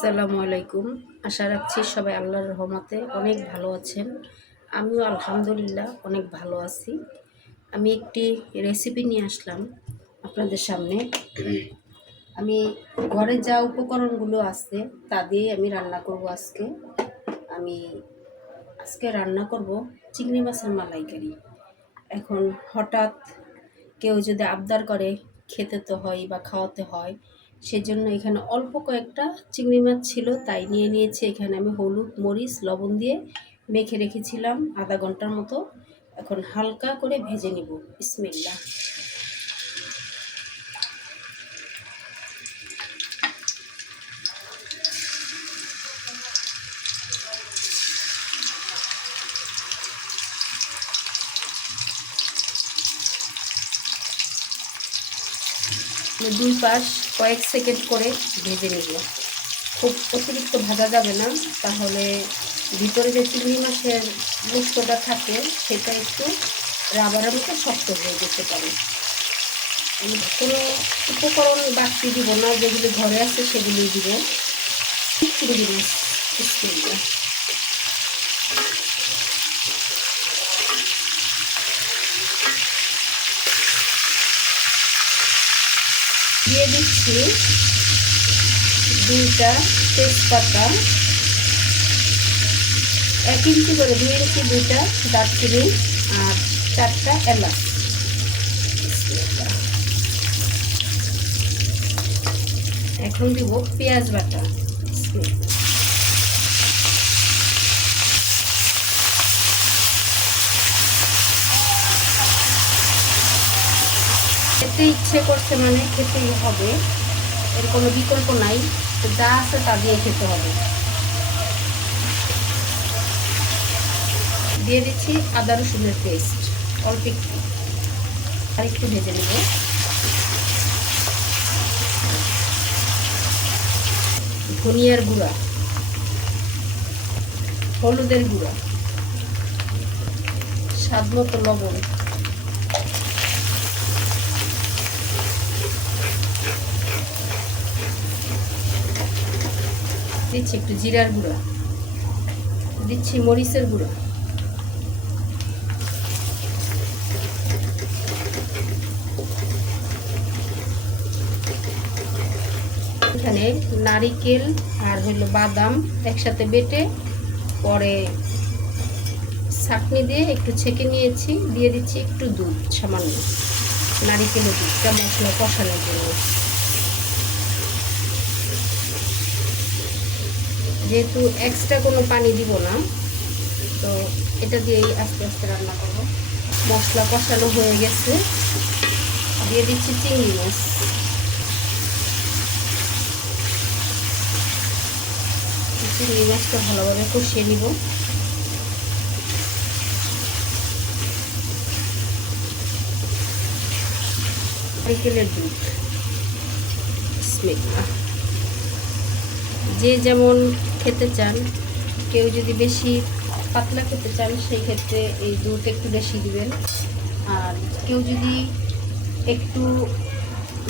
আসসালামু আলাইকুম। আশা রাখছি সবাই আল্লাহর রহমতে অনেক ভালো আছেন। আমিও আলহামদুলিল্লাহ অনেক ভালো আছি। আমি একটি রেসিপি নিয়ে আসলাম আপনাদের সামনে। আমি ঘরে যা উপকরণগুলো আছে তা দিয়ে আমি রান্না করব আজকে। আমি রান্না করব চিংড়ি মাছের মালাইকারি। এখন হঠাৎ কেউ যদি আবদার করে খেতে তো হয় বা খাওয়াতে হয়, সেজন্য এখানে অল্প কয়েকটা চিংড়ি মাছ ছিল, তাই নিয়ে নিয়েছি। এখানে আমি হলুদ মরিচ লবণ দিয়ে মেখে রেখেছিলাম আধা ঘন্টার মতো। এখন হালকা করে ভেজে নিব। বিসমিল্লাহ। দুই পাশ কয়েক সেকেন্ড করে ভেজে নিব। খুব অতিরিক্ত ভাজা যাবে না, তাহলে ভিতরে যে চিংড়ি মাছের মুক্তটা থাকে সেটা একটু রাবারের মতো শক্ত হয়ে যেতে পারে। কোনো উপকরণ বাড়তি দিব না, যেগুলি ঘরে আছে সেগুলোই দিব। চিংড়ি মাছ দিয়ে দিচ্ছি 2টা তেজপাতা, 1 ইঞ্চি করে 2 ইঞ্চি 2টা দারচিনি আর 4টা এলাচ। এখন দিব পেঁয়াজ বাটা। খেতে ইচ্ছে করছে মানে খেতেই হবে, এর কোনো বিকল্প নাই। যা আছে তা দিয়ে খেতে হবে। দিয়ে দিচ্ছি আদা রসুনের পেস্ট অল্প একটু, আর একটু ভেজে নেব। ধনিয়ার গুঁড়া, হলুদের গুঁড়া, স্বাদ মতো লবণ, দিচ্ছি একটু জিরার গুঁড়া, দিচ্ছি মরিচের গুঁড়া, এখানে নারিকেল আর হলো বাদাম একসাথে বেটে পরে ছাঁকনি দিয়ে একটু ছেঁকে নিয়েছি। দিয়ে দিচ্ছি একটু দুধ, সামান্য নারিকেলের দুধটা মশলা কষানোর জন্য। যেহেতু এক্সট্রা কোনো পানি দিব না, তো এটা দিয়েই আস্তে আস্তে রান্না করব। মশলা কষানো হয়ে গেছে, দিয়ে দিচ্ছি চিংড়ি মাছ। চিংড়ি মাছটা ভালোভাবে কষিয়ে নিব। নারিকেলের দুধ, যে যেমন খেতে চান, কেউ যদি বেশি পাতলা খেতে চান সেই ক্ষেত্রে এই দুধ একটু বেশি দিবেন, আর কেউ যদি একটু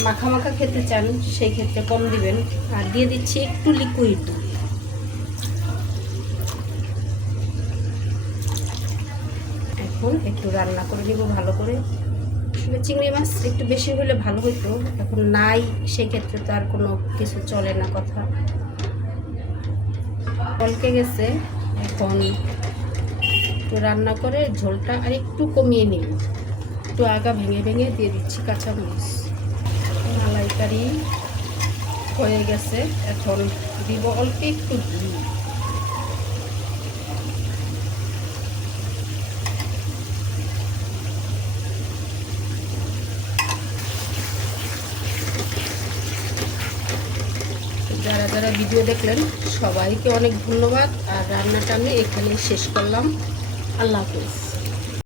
মাখা মাখা খেতে চান সেই ক্ষেত্রে কম দিবেন। আর দিয়ে দিচ্ছি একটু লিকুইড দুধ। এখন একটু রান্না করে নিব ভালো করে। চিংড়ি মাছ একটু বেশি হলে ভালো হতো, এখন নাই, সেই ক্ষেত্রে তো আর কোনো কিছু চলে না কথা। কলকে গেছে, এখন একটু রান্না করে ঝোলটা আর একটু কমিয়ে নিব। একটু আগা ভেঙে ভেঙে দিয়ে দিচ্ছি কাঁচামরিচ। মালাইকারি হয়ে গেছে, এখন দিব অল্প একটু ঘি। যারা যারা ভিডিও দেখলেন সবাইকে অনেক ধন্যবাদ। আর রান্নাটা আমি এখানে শেষ করলাম। আল্লাহ হাফেজ।